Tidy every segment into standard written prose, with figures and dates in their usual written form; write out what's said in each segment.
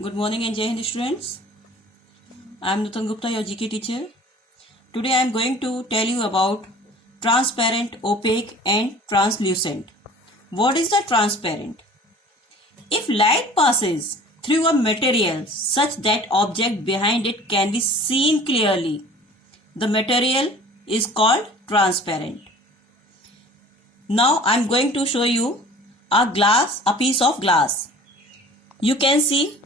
Good morning and Jai Hind students. I am Nutan Gupta, your GK teacher. Today I am going to tell you about transparent, opaque and translucent. What is the transparent? If light passes through a material such that object behind it can be seen clearly, the material is called transparent. Now I am going to show you a piece of glass. You can see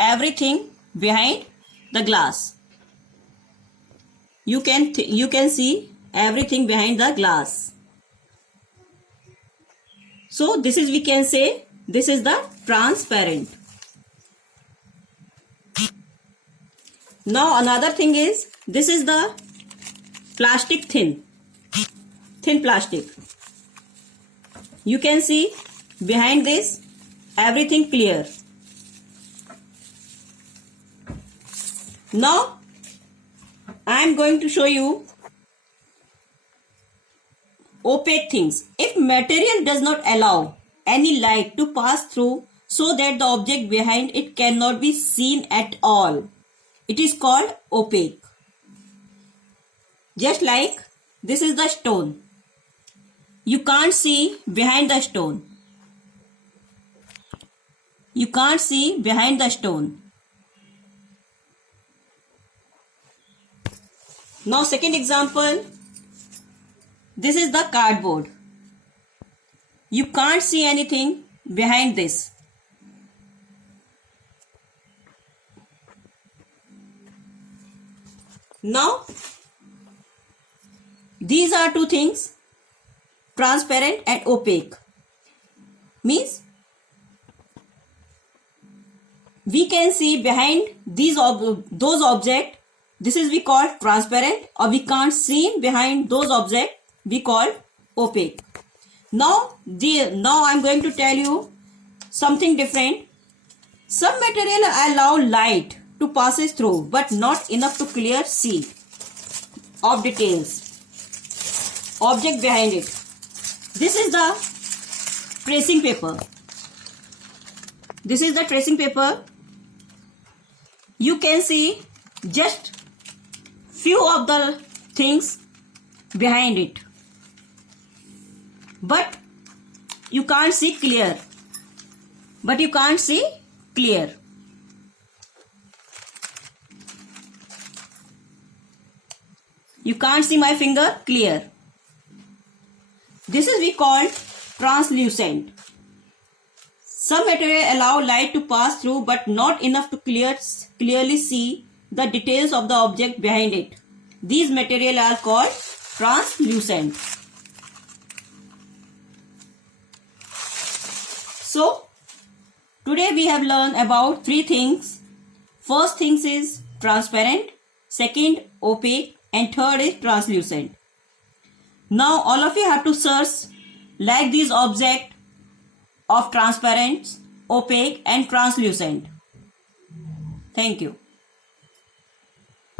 everything behind the glass. You can see everything behind the glass. So we can say this is the transparent. Now another thing is, this is the plastic thin plastic. You can see behind this everything clear. Now I am going to show you opaque things. If material does not allow any light to pass through so that the object behind it cannot be seen at all, it is called opaque. Just like this is the stone. You can't see behind the stone. You can't see behind the stone. Now second example, this is the cardboard. You can't see anything behind this. Now these are two things, transparent and opaque. Means we can see behind those objects. This is we call transparent, or we can't see behind those objects, we call opaque. Now I am going to tell you something different. Some material allow light to passes through, but not enough to clear see of details, object behind it. This is the tracing paper. This is the tracing paper. You can see just few of the things behind it, but you can't see clear. You can't see my finger clear. This is we call translucent. Some material allow light to pass through, but not enough to clearly see the details of the object behind it. These material are called translucent. So today we have learned about three things. First thing is transparent, second opaque, and third is translucent. Now all of you have to search like these objects of transparent, opaque and translucent. Thank you.